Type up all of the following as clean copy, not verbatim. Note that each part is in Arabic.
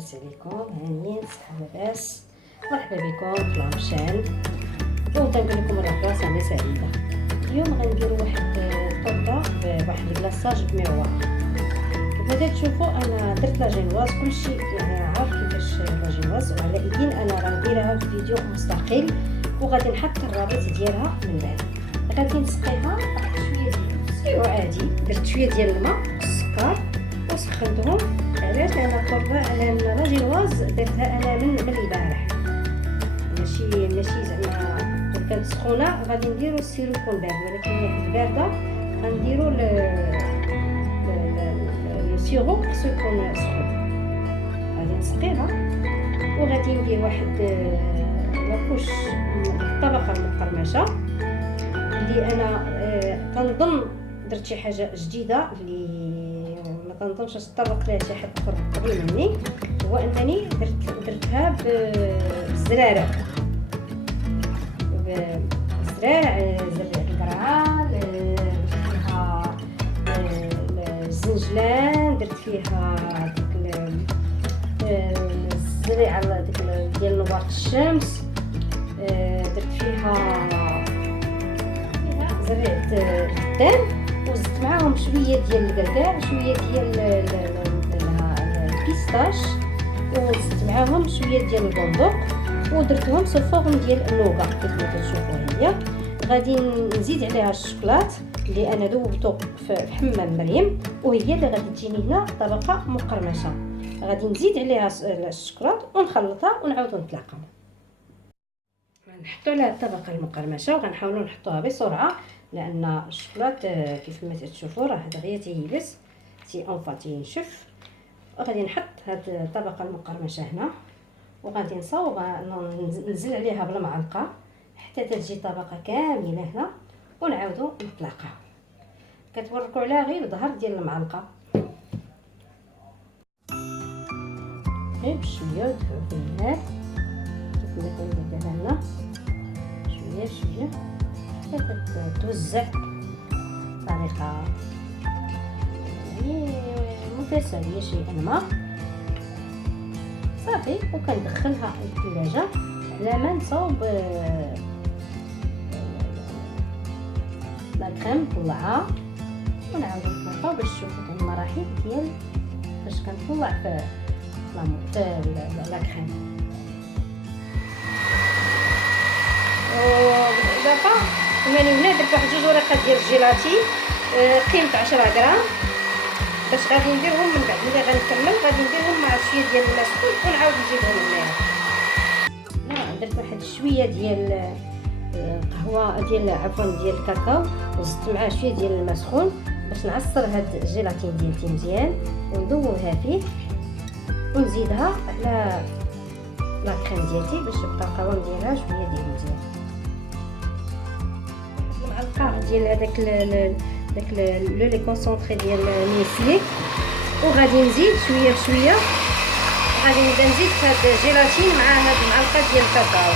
لاباس عليكم؟ هانيين صحة لاباس. مرحبا بكم في لامشان. ونبدا نقول لكم مرة سنة سعيدة. اليوم غنديروا واحد الطرده بواحد الكلاصاج بميوار. كما تشوفوا انا درت لا جينواز كلشي يعني عارف كيفاش لا جينواز، وعلى ايدين انا غنديرها في فيديو مستقل وغادي نحط الرابط ديالها من بعد. غادي نسقيها واحد شويه ديال عادي، درت شويه ديال الماء والسكر وسخنتهم. علاش؟ لان الطرده انا لا جينواز درتها انا من البارح، ماشي زعما كانت سخونه غادي نديرو السيرو يكون بارد، ولكن هي بارده غنديرو السيرو خصو يكون سخون. غادي نسقيها وغادي ندير واحد لاكوش الطبقه المقرمشه اللي انا تنظن درت شي حاجه جديده اللي ما تنظنش تطرق لها شي حد اخر قبل مني، هو انني درتها بالزرارة زرع القرعه، فيها الزنجلان، درت فيها الزريعه ديال نوار الشمس، درت فيها زريعه الدان، وزدت معاهم شويه ديال الكركاع، شويه ديال البيستاش، وزدت معاهم شويه ديال البندق، ودرتهم سو فورم ديال النوغا كما كتشوفوا هي. غادي نزيد عليها الشوكولات اللي انا ذوبته في حمام مريم، وهي اللي غادي تجيني هنا طبقه مقرمشه. غادي نزيد عليها الشوكولات ونخلطها ونعاودو نتلاقاو. نحطوا عليها الطبقه المقرمشه وغنحاولوا نحطوها بسرعه، لان الشوكولات كيف ما تشوفوا راه دغيا تيبس اون تينشف. وغادي نحط هاد الطبقه المقرمشه هنا، وغادي نصاوب ننزل عليها بالمعلقه حتى تجي طبقه كامله هنا، ونعاودوا نطلقها. كتوركوا عليها غير الظهر ديال المعلقه غير بشويه، ودفعوا في النار كما كنديرها هنا شويه حتى توزع بطريقه متساويه شيئا ما. صافي، وكندخلها للثلاجه على ما نصاوب لا كريم نطلعها ونعاود نطلقها باش تشوفوا المراحل ديال باش كنطلع في لا كريم. ودابا كماني هنا درت واحد 2 ورقات ديال الجيلاتي قيمه 10 غرام باش غادي نديرهم من بعد ملي غنكمل. غادي نديرهم مع شويه ديال الماء سخون ونعاود نزيدهم هنايا. لا درت واحد شويه ديال قهوه ديال الكاكاو، وزدت معاه شويه ديال الماء سخون باش نعصر هاد الجيلاتين ديالتي مزيان وندوبها فيه، ونزيدها على لا كريم ديالتي باش يبقى القوام ديالها شويه ديال مزيان. المعلقه ديال داك لو لي كونسونطري ديال نيسلي، وغادي نزيد شويه بشويه. غادي نبدا نزيد هاد الجيلاتين مع هاد المعلقه ديال الكاكاو.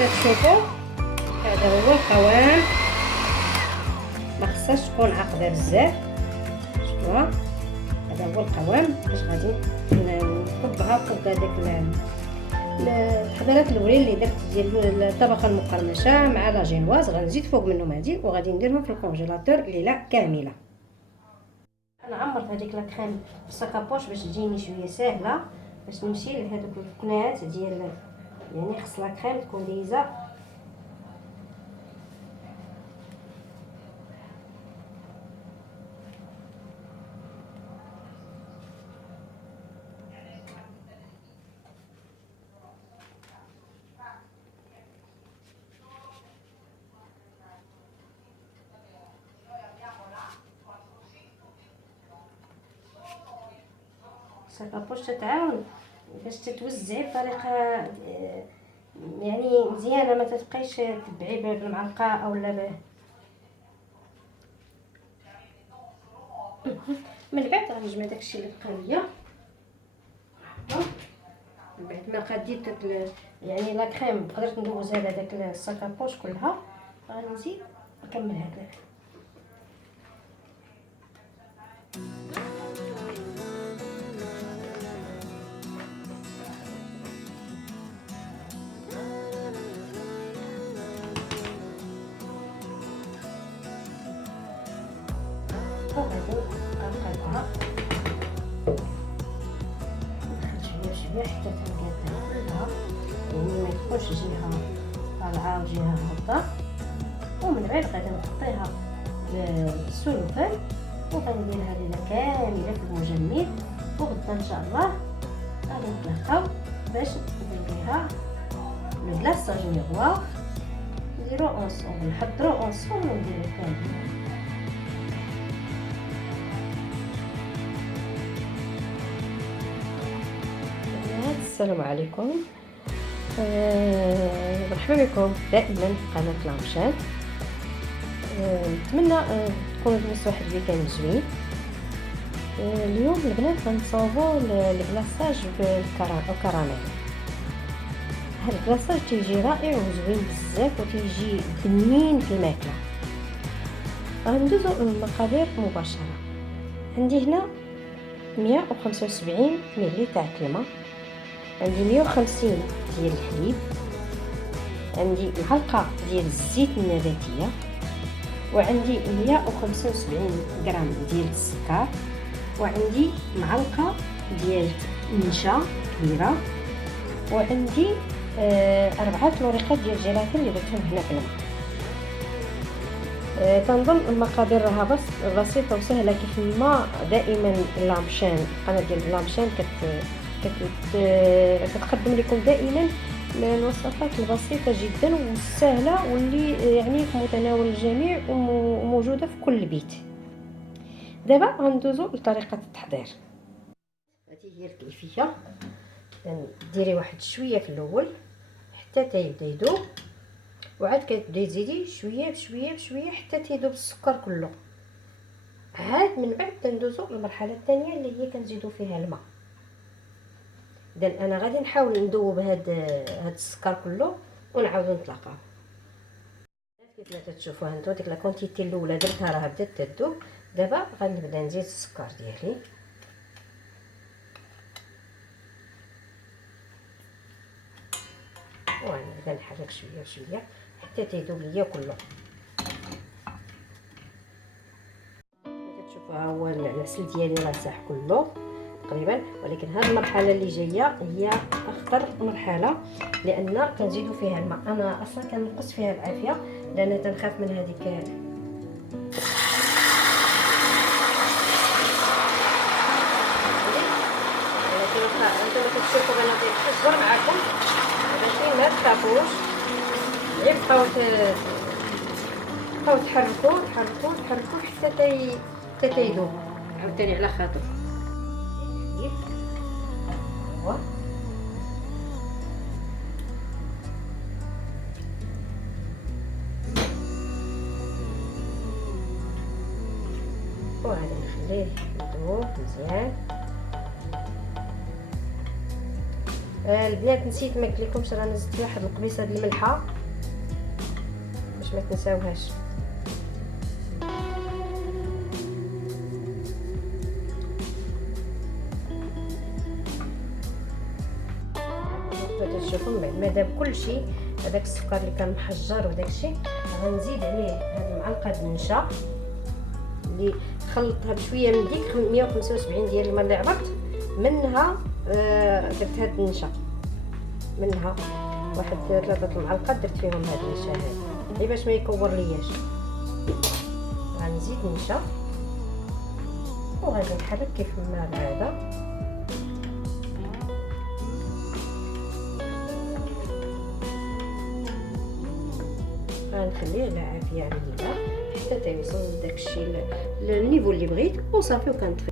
كتشوفوا هذا هو القوام، ما خصهاش تكون عاقده بزاف. شفتوها؟ هذا هو القوام باش غادي نكبها فوق هذاك التحضيرات الاولين اللي درت ديال الطبقه المقرمشه مع لاجينواز غنزيد فوق منهم هادي وغادي نديرهم في الكونجيلاتور ليله كامله. انا عمرت هذيك لا كريم في الساكابوش باش تجيني شويه ساهله باش نمشي لهذوك الفكنات ديال يعني خص لا كريم تكون دايزه الساكابوش تتعاون باش تتوزعي بطريقه يعني مزيانه ما تبقايش تبعي بالمعلقه اولا من بعد غنجمع داكشي اللي بقى ليا من بعد ما قديت يعني لا كريم قدرت ندوزها على داك الساكابوش كلها غنزيد نكمل هذا. وغادي نقلبها ندخل شويه حتى تنقادها كلها يعني ما تكونش جهه طالعه وجهه هابطه. ومن بعد غادي نغطيها بالسلوفان وغنديرها ليله كامله في المجمد وغدا ان شاء الله غادي نتلاقاو باش ندير ليها لو غلاصاج ميغوار نديرو اونصومبل نحضرو اونصومبل ونديرو كامل. السلام عليكم، مرحبا بكم دائما في قناه لامشان. نتمنى تكونوا تمسوا واحد الويكاند زوين. اليوم البنات غنصاوبوا الكلاصاج بالكراميل. هاد الكلاصاج تيجي رائع وزوين بزاف وتيجي بنين في الماكله. غندوزو المقادير مباشره. عندي هنا 175 ملل تاع الماء، عندي 150 ديال الحليب، عندي معلقه ديال الزيت النباتيه، وعندي 175 غرام ديال السكر، وعندي معلقه ديال النشا كبيره، وعندي 4 الورقات ديال الجيلاتين اللي درتهم هنا في الماء. تنظن المقادير راها بسيطه وسهله كيف ما دائما لامشان القناه ديال لامشان كتقدم لكم دائما الوصفات البسيطه جدا والسهله واللي يعني في متناول الجميع وموجوده في كل بيت. دابا غندوزو لطريقه التحضير. هذه هي الكيفيه. ديري واحد شويه في الاول حتى تيبدا يذوب، وعاد كتبداي تزيدي شويه بشويه بشويه حتى تيذوب السكر كله. عاد من بعد تندوزو للمرحله الثانيه اللي هي كنزيدو فيها الماء. اذا انا غادي نحاول نذوب هاد السكر كله ونعاودو نتلاقاو. كيف ما تشوفوا هانتو ديك لا كونتيتي الاولى درتها راه بدات تذوب. دابا غنبدا نزيد السكر ديالي ونبدا نحرك شويه بشويه حتى تيذوب ليا كله. كتشوفوا ها هو العسل ديالي راه ساح كله تقريبا، ولكن هذه المرحله اللي جايه هي اخطر مرحله لان كنزيدوا فيها الماء. انا اصلا كنقص فيها العافيه لان تنخاف من هذيك ولكن انتم كتشوفوا انا كنصبر معكم باش ما تخافوش، غير بقاو تحركوا حتى تيذوب عاوتاني على خاطر وغادي نخليه يذوب مزيان. البنات نسيت ما قلتلكمش راه نزلت واحد القبيصه د الملحه باش ما تنساوهاش. شوفوا من بعد ما داب كلشي هذاك السكر اللي كان محجر وداك الشيء، غنزيد عليه هاد المعلقه النشا اللي خلطتها بشويه من ديك 175 ديال الماء اللي عبرت منها. درت هاد النشا منها واحد 3 المعالق درت فيهم هاد النشا هذا غير باش ما يكور لياش. غنزيد نشا وغادي نحرك كيف ما العاده. غنخليه على عافيه عميله حتى تيوصل لداكشي النيفو اللي بغيت وصافي. وكنطفي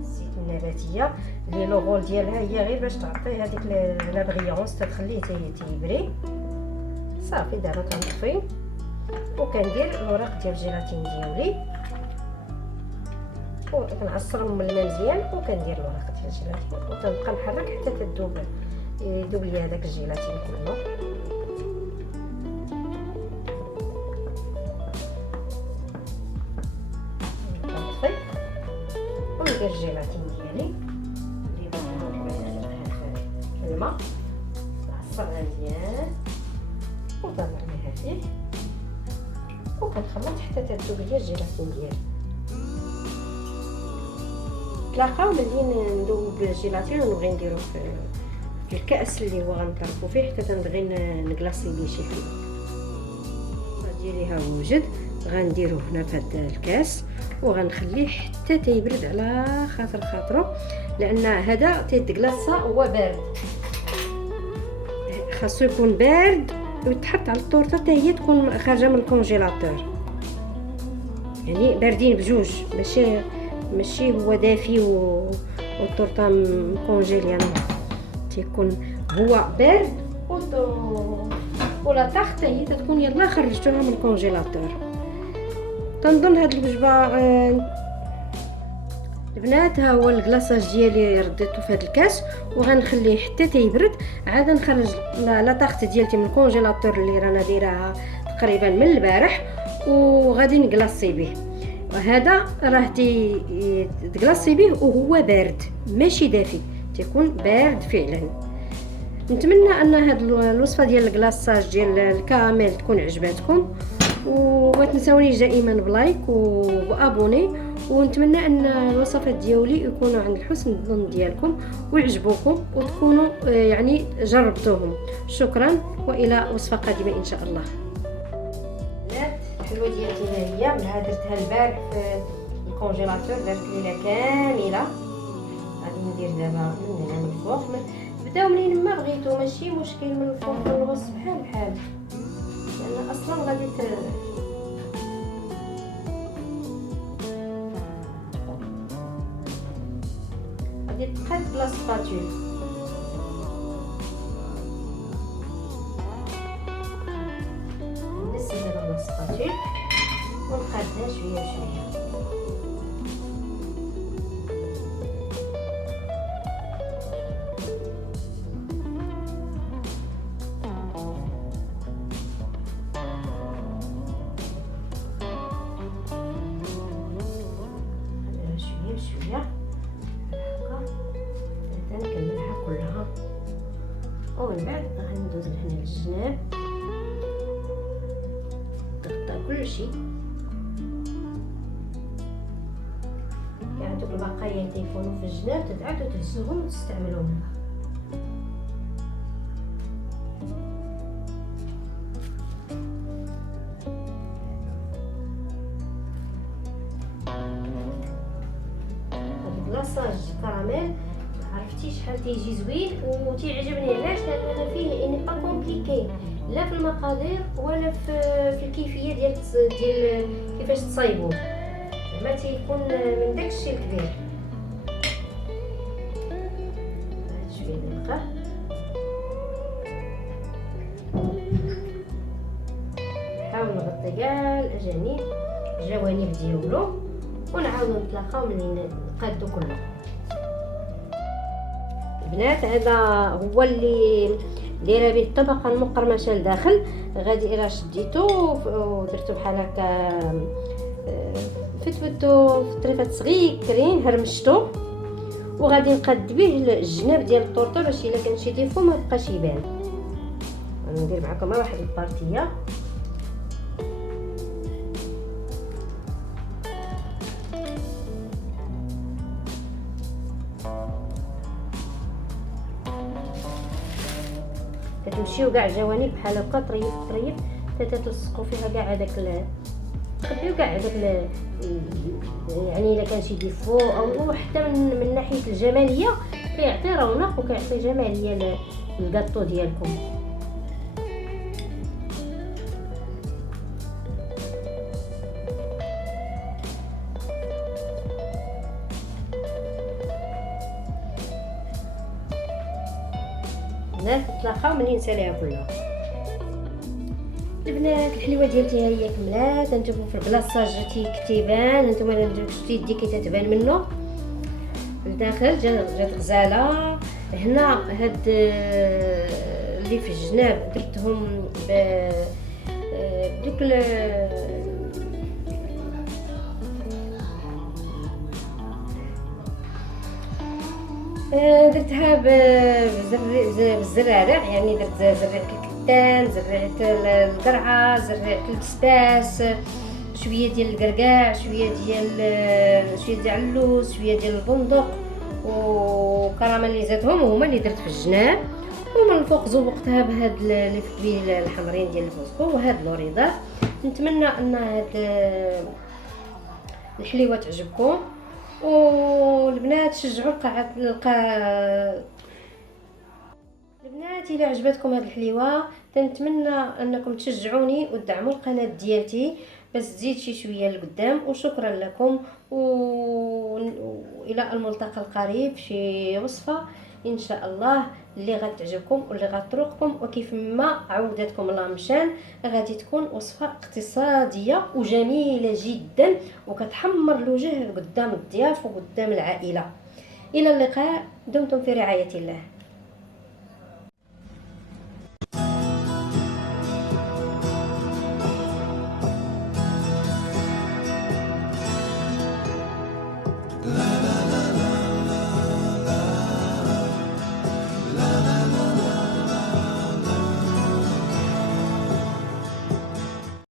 الزيت النباتيه اللي لوغول ديالها هي غير باش تعطيه هذيك لا بريونس تخليه تيبري. صافي دابا كنطفي وكندير الوراق ديال الجيلاتين ديالي وكنعصرهم من الماء مزيان وكندير الوراق ديال الجيلاتين وتنبقى نحرك حتى يذوب لي هذاك الجيلاتين كله. كنطفي وندير الجيلاتين ديالي اللي في الماء نعصرها مزيان وطلع ليها فيه وكنخلط حتى تذوب ليا الجيلاتين ديالي. تلاقاو ملي نذوب الجيلاتين ونبغي نديرو في الكاس اللي هو غنطرفو فيه حتى تنبغي نكلاصي بيه شي حاجه ديالي. ها وجد غنديرو هنا في هذا الكاس وغنخليه حتى تيبرد على خاطرو لان هذا تيتكلاصا هو بارد. خاصو يكون بارد ويتحط على الطورطه حتى هي تكون خارجه من الكونجيلاتور، يعني باردين بجوج، ماشي هو دافي والطورطه مكونجيليه. تيكون هو بارد ولا تحت هي تكون يلا خرجتوها من الكونجيلاتور. تنظن هاد الوجبه البنات ها هو الكلاصاج ديالي رديته في هذا الكاس وغنخليه حتى تيبرد. عاد نخرج لا طاقت ديالتي من الكونجيلاتور اللي رانا دايراها تقريبا من البارح وغادي نكلاصي به. وهذا راه تكلاصي به وهو بارد ماشي دافي، تيكون بارد فعلا. نتمنى ان هاد الوصفه ديال الكلاصاج ديال الكراميل تكون عجباتكم وما تنساونيش دائما بلايك وابوني. ونتمنى ان الوصفات ديالي يكونوا عند حسن الظن ديالكم ويعجبوكم وتكونوا يعني جربتوهم. شكرا والى وصفه قادمه ان شاء الله. الحلوه ديالتي هي منها درتها البارح في الكونجيلاتور درت ليله كامله. غادي ندير دابا من الفوق. بداو منين ما بغيتو ماشي مشكل، من الفوق من الوسط بحال لان اصلا غادي تقاد بلا سباتول. نسي دابا بلا سباتول ونقادها شويه شويه. نكملها كلها ومن بعد غندوز لهنا للجناب تغطى كلشي. يعني دوك البقايا تيكونوا في الجناب تتعادوا تهزوهم وتستعملوهم. هاد الكلاصاج كراميل عرفتي شحال تيجي زوين وتيعجبني. علاش؟ لان فيه اني با كومبليكي لا في المقادير ولا في الكيفيه ديال كيفاش تصايبوه، زعما تيكون من داكشي الكبير. شويه دقيقه نحاول نغطي كاع الجوانب ديالو ونعاودو نتلاقاو ملي نقادو كله. البنات هذا هو اللي دايره به الطبقه المقرمشه لداخل. غادي الا شديتو ودرتو بحال هكا فتفتو في طريفات صغيرين هرمشتو وغادي نقاد به الجناب ديال الطورطه باش الا كان شي ديفو ما بقاش يبان. ندير معكم واحد البارتيه. كتمشيو كاع الجوانب بحال هكا طريف تتلصقوا فيها كاع هذاك تخبيو كاع هذاك يعني الا كان شي ديفو او حتى من ناحيه الجماليه كيعطي رونق وكيعطي جماليه للكاطو ديالكم. نتلاقاو منين نساليها كلها. البنات الحلوه ديالتي ها هي كملات. نشوفوا في البلاصه جاتي كتيبان، نتوما شفتي يدي كتتبان منه لداخل جات غزاله. هنا هاد اللي في الجناب درتهم بدوك درتها بالزرارع، يعني درت زريعه الكتان، زريعه القرعه، زريعه البسباس، شويه ديال القرقاع، شويه ديال اللوز، شويه ديال البندق وكراميليزاتهم هما اللي درت في الجناب. ومن الفوق زوقتها بهاد لي فوي الحمرين ديال الفوسفو وهاد لوريدات. نتمنى ان هاد الحليوه تعجبكم. والبنات شجعوا البنات الى عجبتكم هذه الحليوه تنتمنى انكم تشجعوني وتدعموا القناه ديالتي باش تزيد شي شويه لقدام. وشكرا لكم والى الملتقى القريب في وصفه ان شاء الله اللي غتعجبكم واللي غتروقكم. وكيف ما عودتكم الله مشان غادي تكون وصفه اقتصاديه وجميله جدا وكتحمر الوجه قدام الضياف وقدام العائله. الى اللقاء، دمتم في رعايه الله.